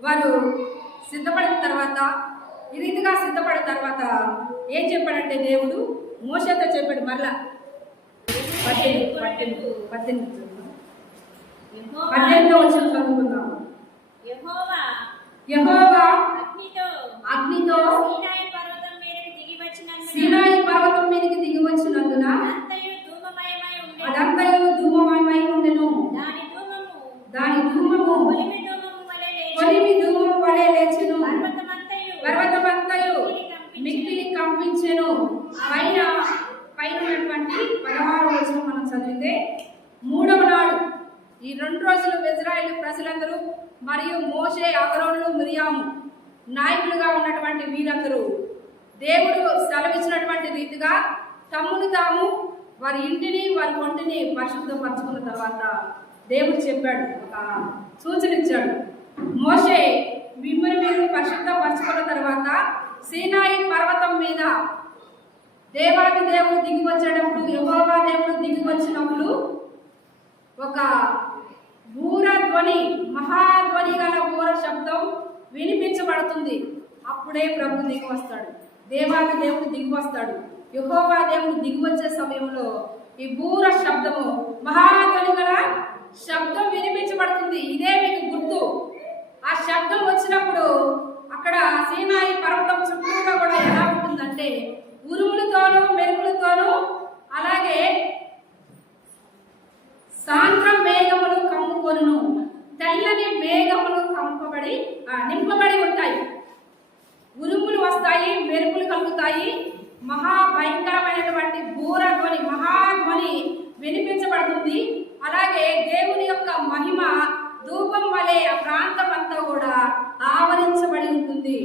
వారు సిద్ధపడిన తర్వాత ఈ రీతిగా సిద్ధపడిన తర్వాత ఏం చెప్పాడంటే దేవుడు? మోసతో చెప్పాడు మరలా. పద్దెనిమిది పద్దెనిమిది పద్దెనిమిది పద్దెనిమిదో వచ్చిన యెహోవా యహోవా అగ్నితో అగ్నితో సీనాయి పర్వతం మీదకి దిగి వచ్చినందున సీనాయి పర్వతం మీదకి దిగి వచ్చినందున అదంతయు ధూమమయమై ఉండెను. అదంతయు ధూమమయమై ఉండెను దాని ధూమము దాని ధూమము కొలిమి ధూమము వలె లేచి కొలిమి ధూమము వలె లేచెను పర్వతమంతయు పర్వతమంతయు మిక్కిలి కంపించెను పైన పైన ఉన్నటువంటి పదహారు రోజులు మనం చదివితే మూడవ నాడు ఈ రెండు రోజులు ఇజ్రాయేల్ ప్రజలందరూ మరియు మోషే అగరోన్లు మిరియాము నాయకులుగా ఉన్నటువంటి వీరందరూ దేవుడు సెలవిచ్చినటువంటి రీతిగా తమ్మును తాము వారి ఇంటిని వారి ఒంటిని పరిశుద్ధపరచుకున్న తర్వాత దేవుడు చెప్పాడు ఒక సూచన ఇచ్చాడు. మోషే మిమ్మల్ని మీరు పరిశుద్ధపరచుకున్న తర్వాత సీనాయి పర్వతం మీద దేవాది దేవుడు దిగి వచ్చేటప్పుడు యహోవా దేవుడు దిగి వచ్చినప్పుడు ఒక బూర ధ్వని మహాధ్వని గల బూర శబ్దం వినిపించబడుతుంది. అప్పుడే ప్రభు దిగి వస్తాడు. దేవాది దేవుడు దిగి వస్తాడు యహోవా దేవుడు దిగి వచ్చే సమయంలో ఈ బూర శబ్దము మహాధ్వని గల శబ్దం వినిపించబడుతుంది. ఇదే మీకు గుర్తు. ఆ శబ్దం వచ్చినప్పుడు అక్కడ సీనాయి పర్వతం చుట్టూగా కూడా ఎలా ఉంటుందంటే ఉరుములతోనూ మెరుపులతోనూ అలాగే సాంద్రం మేఘములు కమ్ముకొను తెల్లని మేఘములు కంపబడి ఆ, నింపబడి మెరుపులు కలుగుతాయి. మహా భయంకరమైనటువంటి బూర ధ్వని మహాధ్వని వినిపించబడుతుంది. అలాగే దేవుని యొక్క మహిమ ధూపం వలె ఆ ప్రాంతం అంతా కూడా ఆవరించబడి ఉంటుంది.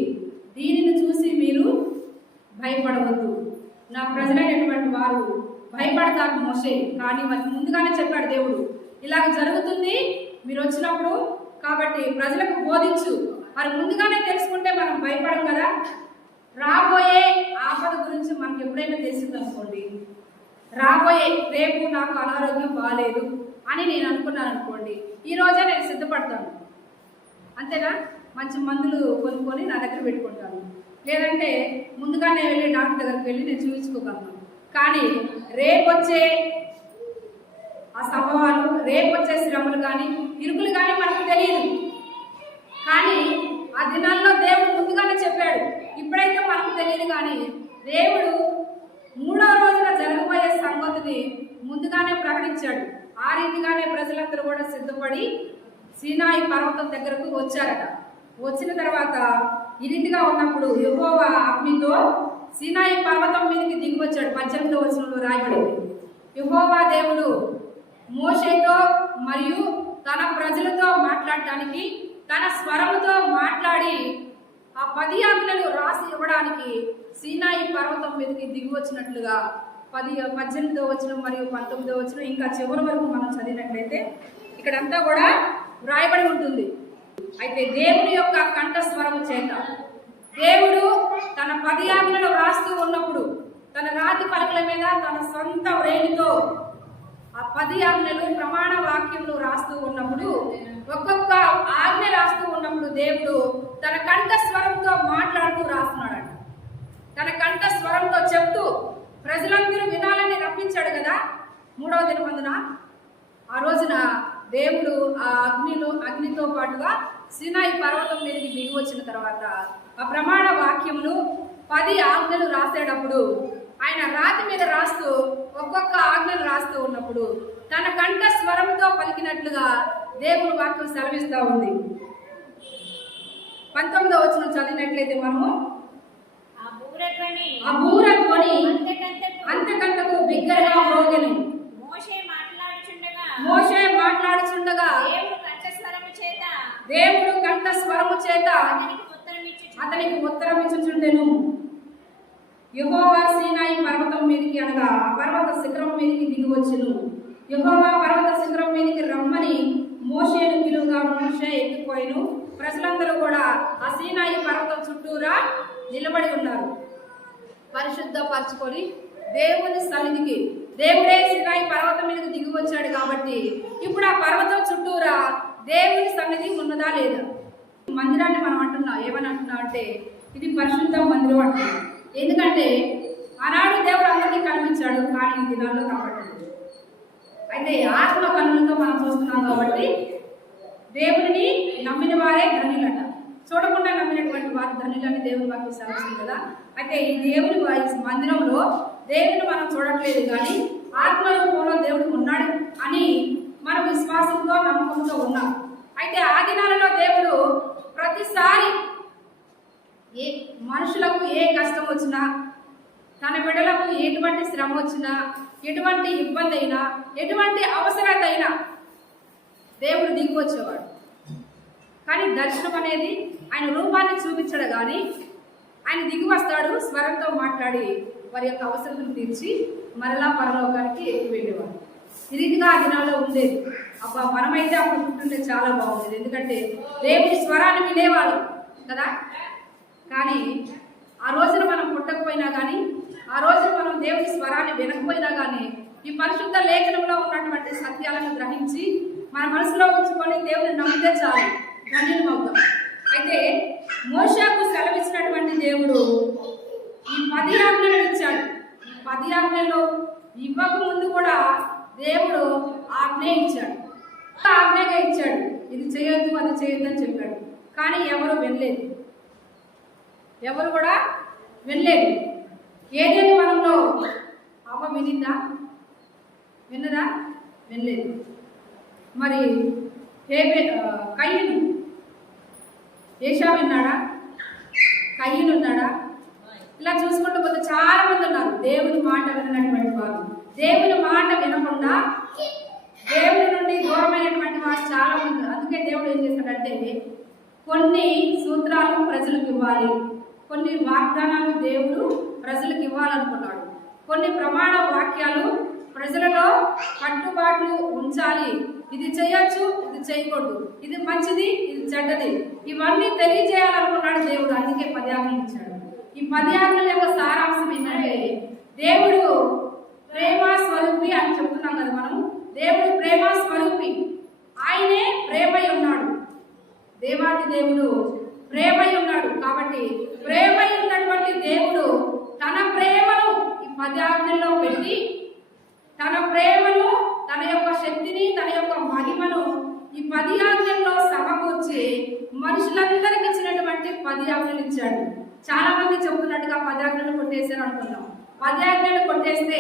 దీనిని చూసి మీరు భయపడవద్దు. నా ప్రజలైనటువంటి వారు భయపడతారు మోసే కానీ మనకు ముందుగానే చెప్పాడు దేవుడు. ఇలాగ జరుగుతుంది మీరు వచ్చినప్పుడు కాబట్టి ప్రజలకు బోధించు. మరి ముందుగానే తెలుసుకుంటే మనం భయపడం కదా? రాబోయే ఆపద గురించి మనకి ఎప్పుడైనా తెలిసిందనుకోండి రాబోయే రేపు నాకు అనారోగ్యం బాగాలేదు అని నేను అనుకున్నాను అనుకోండి ఈ రోజే నేను సిద్ధపడతాను. అంతేనా? మంచి మందులు కొనుక్కొని నా దగ్గర పెట్టుకుంటాను. లేదంటే ముందుగానే వెళ్ళి డాక్టర్ దగ్గరికి వెళ్ళి నేను చూపించుకోగలను. కానీ రేపు వచ్చే ఆ సంభవాలు రేపు వచ్చే శ్రమలు కానీ ఇరుకులు కానీ మనకు తెలియదు. కానీ ఆ దినాల్లో దేవుడు ముందుగానే చెప్పాడు. ఇప్పుడైతే మనకు తెలియదు కానీ దేవుడు మూడో రోజున జరగబోయే సంగతిని ముందుగానే ప్రకటించాడు. ఆ రీతిగానే ప్రజలందరూ కూడా సిద్ధపడి సీనాయి పర్వతం దగ్గరకు వచ్చారట. వచ్చిన తర్వాత ఈ రీతిగా ఉన్నప్పుడు యెహోవా అగ్నితో సీనాయి పర్వతం మీదకి దిగి వచ్చాడు. పద్దెనిమిదో వచనంలో రాయబడింది. యహోవా దేవుడు మోషేతో మరియు తన ప్రజలతో మాట్లాడటానికి తన స్వరముతో మాట్లాడి ఆ పది ఆజ్ఞలు రాసి ఇవ్వడానికి సీనాయి పర్వతం మీదకి దిగి వచ్చినట్లుగా పది పద్దెనిమిదో వచ్చిన మరియు పంతొమ్మిదో వచ్చిన ఇంకా చివరి వరకు మనం చదివినట్లయితే ఇక్కడంతా కూడా వ్రాయబడి ఉంటుంది. అయితే దేవుని యొక్క కంఠస్వరము చేత దేవుడు తన పది ఆజ్ఞలు రాస్తూ ఉన్నప్పుడు తన రాతి పలకల మీద తన సొంత వ్రేణితో ఆ పది ఆజ్ఞలు ప్రమాణ వాక్యములు రాస్తూ ఉన్నప్పుడు ఒక్కొక్క ఆజ్ఞ రాస్తూ ఉన్నప్పుడు దేవుడు తన కంఠ స్వరంతో మాట్లాడుతూ రాస్తున్నాడు తన కంఠ స్వరంతో చెప్తూ ప్రజలందరూ వినాలని రప్పించాడు కదా. మూడవ దినమందున ఆ రోజున దేవుడు ఆ అగ్నిలో అగ్నితో పాటుగా సినాయి పర్వతం మీదకి దిగి వచ్చిన తర్వాత ఆ ప్రమాణ వాక్యములు పది ఆజ్ఞలు రాసేటప్పుడు ఆయన రాతి మీద రాస్తూ ఒక్కొక్క ఆజ్ఞలు రాస్తూ ఉన్నప్పుడు తన కంఠ స్వరంతో పలికినట్లుగా దేవుడు వాక్యం సెలవిస్తూ ఉంది. పంతొమ్మిదో వచ్చిన చదివినట్లయితే మనము ఆ బూర ధ్వని అంతకంతకు బిగ్గరగా మోగెను మోషే మాట్లాడుచుండగా దేవుడు కంఠస్వరము చేత దేవుడు కంఠ స్వరము చేత అతనికి ఉత్తరం ఇచ్చుచుండెను యహోవా సీనాయి పర్వతం మీదకి అనగా పర్వత శిఖరం మీదకి దిగి వచ్చును. యహోవా పర్వత శిఖరం మీదకి రమ్మని మోషేను పిలువుగా మోషే ఎక్కిపోయిను ప్రజలందరూ కూడా ఆ సీనాయి పర్వతం చుట్టూరా నిలబడి ఉన్నారు. పరిశుద్ధపరచుకొని దేవుని సన్నిధికి దేవుడే సినాయి పర్వతం మీదకి దిగి వచ్చాడు కాబట్టి ఇప్పుడు ఆ పర్వతం చుట్టూరా దేవుని సన్నిధి ఉన్నదా లేదా? మందిరాన్ని మనం అంటున్నాం ఏమని అంటున్నాం అంటే ఇది పరిశుద్ధ మందిరం అంటున్నాం. ఎందుకంటే ఆనాడు దేవుడు అందరికీ కనిపించాడు కానీ ఈ దినాల్లో కనపడలేదు అయితే ఆత్మ కన్నులతో మనం చూస్తున్నాం కాబట్టి దేవుడిని నమ్మిన వారే ధనులట. చూడకుండా నమ్మినటువంటి వారి ధనులని దేవుని వాక్యం సెలవుస్తుంది కదా. అయితే ఈ దేవుని వారి మందిరంలో దేవుని మనం చూడట్లేదు కానీ ఆత్మలో రూపంలో దేవుడు ఉన్నాడు అని మన విశ్వాసంతో నమ్మకంతో ఉన్నాం. అయితే ఆ దినాలలో దేవుడు ప్రతిసారి ఏ మనుషులకు ఏ కష్టం వచ్చినా తన బిడ్డలకు ఎటువంటి శ్రమ వచ్చినా ఎటువంటి ఇబ్బంది అయినా ఎటువంటి అవసరత అయినా దేవుడు దిగువచ్చేవాడు కానీ దర్శనం అనేది ఆయన రూపాన్ని చూపించడు కానీ ఆయన దిగి వస్తాడు స్వరంతో మాట్లాడి వారి యొక్క అవసరతను తీర్చి మరలా పరలోకానికి ఎక్కి వెళ్ళేవాడు. ఈ రీతిగా ఆ దినాల్లో ఉండేది. అబ్బా మనమైతే అప్పుడు పుట్టుంటే చాలా బాగుండేది. ఎందుకంటే దేవుడి స్వరాన్ని వినేవాళ్ళు కదా. కానీ ఆ రోజున మనం పుట్టకపోయినా కానీ ఆ రోజున మనం దేవుని స్వరాన్ని వినకపోయినా కానీ ఈ పరిశుద్ధ లేఖనంలో ఉన్నటువంటి సత్యాలను గ్రహించి మన మనసులో ఉంచుకొని దేవుని నమ్మితే చాలు. ధన్యమవుతాం అయితే మోషాకు సెలవిచ్చినటువంటి దేవుడు ఈ పది ఆజ్ఞలు ఇచ్చాడు. ఈ పది ఆజ్ఞలు ఇవ్వక ముందు కూడా దేవుడు ఆజ్ఞ ఇచ్చాడు. ఆజ్ఞగా ఇచ్చాడు. ఇది చేయొద్దు అది చేయొద్దు అని చెప్పాడు. కానీ ఎవరు వినలేదు. ఎవరు కూడా వినలేదు. ఏదేని వనంలో అవ్వ వినిందా విన్నదా? వినలేదు. మరి హేబే కయ్యను. ఏషా విన్నాడా? కయ్యను ఉన్నాడా? ఇలా చూసుకుంటూ పోతే చాలా మంది ఉన్నారు. దేవుని మాట వినటువంటి వారు. దేవుని మాట వినకుండా దేవుని నుండి దూరమైనటువంటి వారు చాలా మంది అందుకే దేవుడు ఏం చేశాడంటే కొన్ని సూత్రాలు ప్రజలకు ఇవ్వాలి. కొన్ని వాగ్దానాలు దేవుడు ప్రజలకు ఇవ్వాలనుకున్నాడు. కొన్ని ప్రమాణ వాక్యాలు ప్రజలలో కట్టుబాట్లు ఉంచాలి. ఇది చేయొచ్చు ఇది చేయకూడదు. ఇది మంచిది ఇది చెడ్డది. ఇవన్నీ తెలియజేయాలనుకున్నాడు దేవుడు. అందుకే పద్యాజ్ఞలు ఇచ్చాడు. ఈ పద్యాజ్ఞల యొక్క సారాంశం ఏంటంటే దేవుడు ప్రేమ స్వరూపి అని చెప్తున్నాం కదా మనం దేవుడు ప్రేమ స్వరూపి. ఆయనే ప్రేమై ఉన్నాడు. దేవాది దేవుడు ప్రేమై ఉన్నాడు. కాబట్టి ప్రేమై ఉన్నటువంటి దేవుడు తన ప్రేమను ఈ పద్యాజ్ఞల్లో పెట్టి తన ప్రేమను తన యొక్క శక్తిని తన యొక్క మహిమను ఈ పది ఆజ్ఞల్లో సమకూర్చి మనుషులందరికి ఇచ్చినటువంటి పది ఆజ్ఞలు ఇచ్చాడు. చాలా మంది చెప్తున్నట్టుగా పది ఆజ్ఞలు కొట్టేశారు అనుకుందాం. పది ఆజ్ఞలు కొట్టేస్తే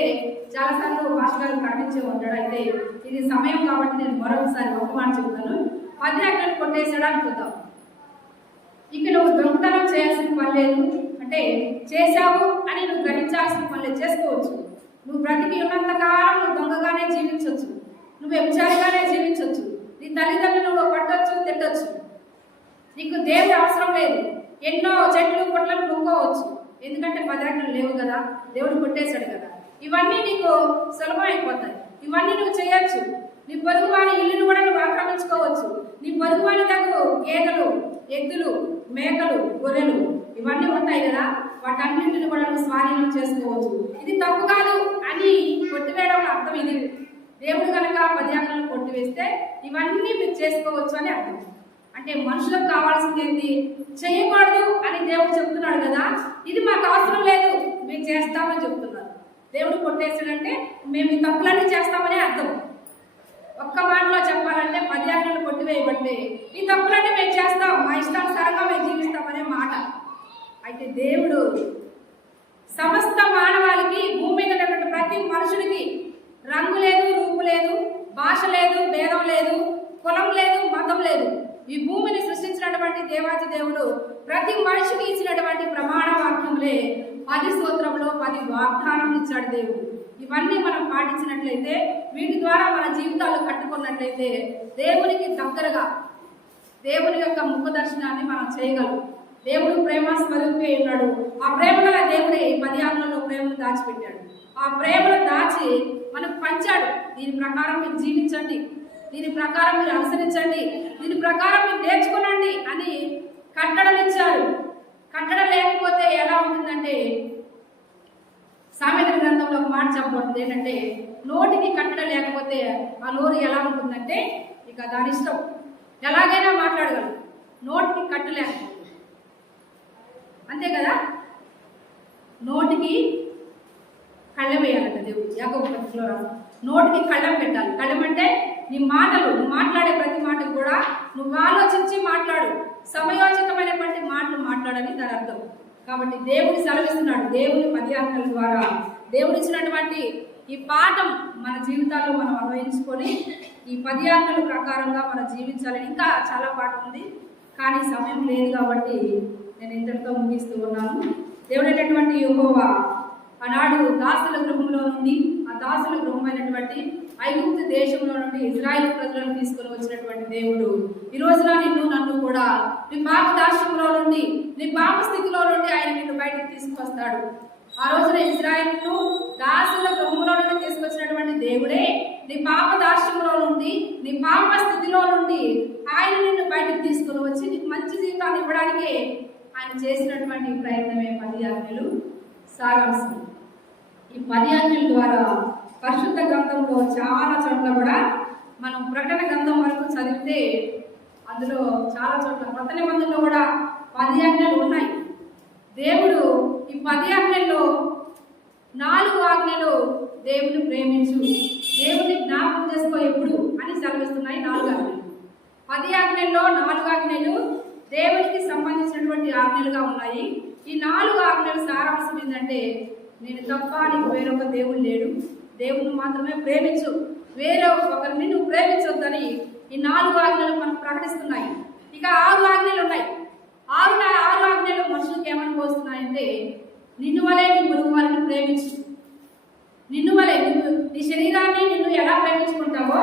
చాలా సార్లు భాషగారు కనిపించే ఉంటాడు. అయితే ఇది సమయం కాబట్టి నేను మరొకసారి ఒక మాట చెప్తాను. పది ఆజ్ఞలు కొట్టేశాడు అనుకుందాం. ఇక నువ్వు దొంగతనం చేయాల్సిన పని లేదు. అంటే చేశావు అని నువ్వు గ్రహించాల్సిన పని లేదు చేసుకోవచ్చు. నువ్వు బ్రతికి ఉన్నంత కాలం నువ్వు దొంగగానే జీవించవచ్చు నువ్వు వ్యభిచారిగానే జీవించవచ్చు నీ తల్లిదండ్రులు నువ్వు కొట్టొచ్చు తిట్టొచ్చు. నీకు దేవుడు అవసరం లేదు. ఎన్నో చెట్లు పొట్లను నొక్కోవచ్చు ఎందుకంటే పదార్థాలు లేవు కదా. దేవుడు కొట్టేశాడు కదా. ఇవన్నీ నీకు సులభం అయిపోతాయి ఇవన్నీ నువ్వు చేయొచ్చు. నీ పొరుగు వాడి ఇల్లును కూడా నువ్వు ఆక్రమించుకోవచ్చు. నీ పొరుగు వాడి తగు గేదెలు ఎద్దులు మేకలు గొర్రెలు ఇవన్నీ ఉంటాయి కదా. వాటన్నింటిని కూడా నువ్వు స్వాధీనం చేసుకోవచ్చు. ఇది తప్పు కాదు అని కొట్టివేయడం అర్థం ఇది. దేవుడు కనుక పద్యాలను కొట్టివేస్తే ఇవన్నీ మీరు చేసుకోవచ్చు అని అర్థం. అంటే మనుషులకు కావాల్సింది ఏంటి? చేయకూడదు అని దేవుడు చెప్తున్నాడు కదా. ఇది మాకు అవసరం లేదు. మేము చేస్తామని చెప్తున్నారు. దేవుడు కొట్టేసాడంటే మేము ఈ తప్పులన్నీ చేస్తామని అర్థం. ఒక్క మాటలో చెప్పాలంటే పద్యాలను కొట్టివేయబట్టే ఈ తప్పులన్నీ మేము చేస్తాం. మా ఇష్టానుసారంగా మేము జీవిస్తామనే మాట. అయితే దేవుడు సమస్త మానవాళికి భూమి మీద ప్రతి మనుషుడికి రంగు లేదు రూపు లేదు భాష లేదు భేదం లేదు కులం లేదు మతం లేదు. ఈ భూమిని సృష్టించినటువంటి దేవాతి దేవుడు ప్రతి మనిషికి ఇచ్చినటువంటి ప్రమాణ వాక్యములే పది సూత్రంలో పది వాగ్దానం ఇచ్చాడు దేవుడు. ఇవన్నీ మనం పాటించినట్లయితే వీటి ద్వారా మన జీవితాలు కట్టుకున్నట్లయితే దేవునికి దగ్గరగా దేవుని యొక్క ముఖ దర్శనాన్ని మనం చేయగలం. దేవుడు ప్రేమ స్వరూపే ఉన్నాడు. ఆ ప్రేమ గల దేవుడే ఈ ప్రేమను దాచిపెట్టాడు. ఆ ప్రేమను దాచి మనకు పంచాడు. దీని ప్రకారం మీరు జీవించండి. దీని ప్రకారం మీరు అనుసరించండి. దీని ప్రకారం మీరు నేర్చుకునండి అని కట్టడలు ఇచ్చాడు కట్టడం లేకపోతే ఎలా ఉంటుందంటే సామెత గ్రంథంలో ఒక మాట చెప్పబడుతుంది. ఏంటంటే నోటికి కట్టడ లేకపోతే ఆ నోరు ఎలా ఉంటుందంటే ఇక దాని ఇష్టం. ఎలాగైనా మాట్లాడగలరు నోటికి కట్టు లేకపోతే. అంతే కదా? నోటికి కళ్ళెం వేయాలంట దేవుడు. యాకోబు పత్రికలో నోటికి కళ్ళెం పెట్టాలి. కళ్ళెం అంటే నీ మాటలు. నువ్వు మాట్లాడే ప్రతి మాట కూడా నువ్వు ఆలోచించి మాట్లాడు. సమయోచితమైనటువంటి మాటలు మాట్లాడని దాని అర్థం. కాబట్టి దేవుడు సెలవిస్తున్నాడు. దేవుని పదయాత్రల ద్వారా. దేవుడు ఇచ్చినటువంటి ఈ పాఠం మన జీవితాల్లో మనం అన్వయించుకొని ఈ పదయాత్రల ప్రకారంగా మనం జీవించాలని ఇంకా చాలా పాఠం ఉంది. కానీ సమయం లేదు కాబట్టి నేను ఇంతటితో ముగిస్తూ ఉన్నాను. దేవుడైనటువంటి యోగోవా ఆనాడు దాసుల గృహంలో నుండి దాసుల గృహమైనటువంటి ఐగుప్తు దేశంలో నుండి ఇజ్రాయెల్ ప్రజలను తీసుకుని వచ్చినటువంటి దేవుడు. ఈ రోజున నిన్ను నన్ను కూడా నీ పాప దాస్యంలో నుండి నీ పాప స్థితిలో నుండి ఆయన నిన్ను బయటికి తీసుకొస్తాడు ఆ రోజున ఇజ్రాయెల్ను దాసుల గృహంలో నుండి తీసుకొచ్చినటువంటి దేవుడే నీ పాప దాస్యంలో నుండి నీ పాప స్థితిలో నుండి ఆయన నిన్ను బయటికి తీసుకుని వచ్చి నీకు మంచి జీవితాన్ని ఇవ్వడానికే ఆయన చేసినటువంటి ప్రయత్నమే పది ఆజ్ఞలు సారాంశం. ఈ పది ద్వారా పరిశుద్ధ గ్రంథంలో చాలా చోట్ల కూడా మనం ప్రకటన గ్రంథం వరకు చదివితే అందులో చాలా చోట్ల కొత్త నిబంధనలో కూడా పది ఆజ్ఞలు ఉన్నాయి. దేవుడు ఈ పది ఆజ్ఞల్లో నాలుగు ఆజ్ఞలు దేవుని ప్రేమించు దేవుని జ్ఞాపకం చేసుకో ఎప్పుడు అని సెలవిస్తున్నాయి నాలుగు ఆజ్ఞలు. పది ఆజ్ఞల్లో నాలుగు ఆజ్ఞలు దేవునికి సంబంధించినటువంటి ఆజ్ఞలుగా ఉన్నాయి. ఈ నాలుగు ఆజ్ఞల సారాంశం ఏంటంటే నేను తప్ప నీకు వేరొక దేవుడు లేడు. దేవుని మాత్రమే ప్రేమించు. వేరే ఒకరిని నువ్వు ప్రేమించొద్దని ఈ నాలుగు ఆజ్ఞలు మనకు ప్రకటిస్తున్నాయి. ఇక ఆరు ఆజ్ఞలు ఉన్నాయి. ఆరు ఆరు ఆజ్ఞలు మనుషులకు ఏమని పోస్తున్నాయంటే నిన్ను వలే నీ గురువు వారిని ప్రేమించు. నిన్ను వలె నువ్వు నీ శరీరాన్ని నిన్ను ఎలా ప్రేమించుకుంటావో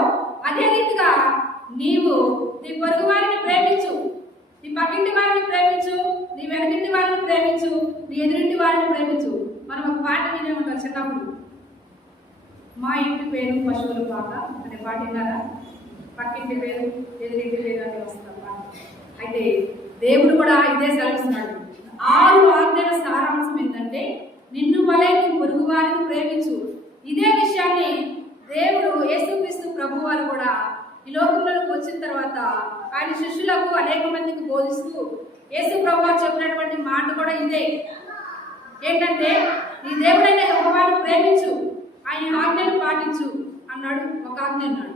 అదే రీతిగా నీవు నీ పొరుగు వారిని ప్రేమించు. నీ పక్కింటి వారిని ప్రేమించు నీ వెనకింటి వారిని ప్రేమించు నీ ఎదురింటి వారిని ప్రేమించు. మనం ఒక పాట వినే ఉంటాం చిన్నప్పుడు. మా ఇంటి పేరు పశువుల పాట అనే పాట విన్నారా? పక్కింటి పేరు ఎదురింటి పేరు అని వస్తున్న పాట. అయితే దేవుడు కూడా ఇదే సెలవిస్తున్నాడు. ఆరు ఆజ్ఞల సారాంశం ఏంటంటే నిన్ను వలె నీ పొరుగు వారిని ప్రేమించు. ఇదే విషయాన్ని దేవుడు యేసుక్రీస్తు ప్రభు వారు కూడా ఈ లోకంలోకి వచ్చిన తర్వాత ఆయన శిష్యులకు అనేక మందికి బోధిస్తూ యేసు ప్రభు చెప్పినటువంటి మాట కూడా ఇదే. ఏంటంటే నీ దేవుడైన యహోవాను ప్రేమించు ఆయన ఆజ్ఞను పాటించు అన్నాడు ఒక ఆజ్ఞ అన్నాడు.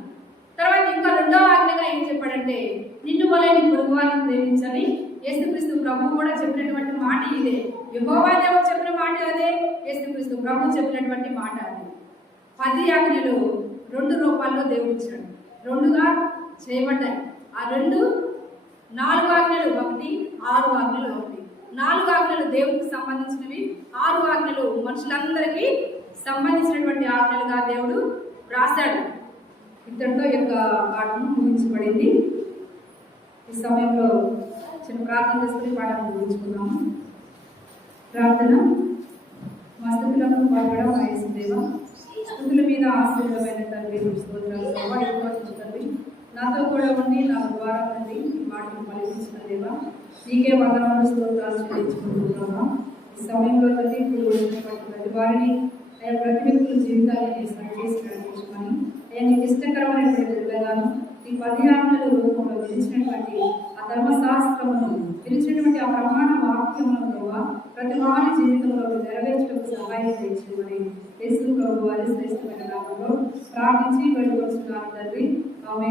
తర్వాత ఇంకా రెండవ ఆజ్ఞగా ఏం చెప్పాడంటే నిన్ను వలె నీ పొరుగువారిని ప్రేమించని యేసుక్రీస్తు ప్రభు కూడా చెప్పినటువంటి మాట ఇదే. యెహోవా దేవుడు చెప్పిన మాట అదే యేసుక్రీస్తు ప్రభు చెప్పినటువంటి మాట అదే. పది ఆజ్ఞలు రెండు రూపాల్లో దేవుడిచ్చాడు రెండుగా చేయబడ్డాయి. ఆ రెండు నాలుగు ఆజ్ఞలు ఒకటి ఆరు ఆజ్ఞలు ఒకటి. నాలుగు ఆజ్ఞలు దేవుడికి సంబంధించినవి ఆరు ఆజ్ఞలు మనుషులందరికీ సంబంధించినటువంటి ఆజ్ఞలుగా దేవుడు రాశాడు ఇంతటితో యొక్క పాఠం ముగించబడింది. ఈ సమయంలో చిన్న ప్రార్థన చేసుకుని పాఠం ముగించుకున్నాము ప్రార్థన. మా పడడం వయసు వయసుదేవ స్థుతుల మీద ఆశ్రయమైన తండ్రి స్తోత్రాలు. తండ్రి. నాతో కూడా ఉండి నా ద్వారా తండ్రి ఈ మాటను దేవా నీకే వందనాలు స్తోత్రాలు చెల్లించుకుంటున్నామా? ఈ సమయంలో తండ్రి ఇప్పుడు ప్రతి వారిని ఆయన ప్రతి వ్యక్తుల జీవితాన్ని నీ సరిచేసి నడిపించుకొని అయ్యా నీకు ఇష్టకరమైనటువంటి విధంగాను నీ పదిహారుల రూపంలో విధించినటువంటి ధర్మశాస్త్రమును విధించినటువంటి ఆ ప్రమాణ వాక్యములను ప్రభావ ప్రతి వారి జీవితంలో నెరవేర్చడానికి సహాయం చేయించమని యేసు ప్రభు వారి శ్రేష్టమైన నామంలో ప్రార్థించి వెళ్ళవచ్చున్నాను తండ్రి. ఆమె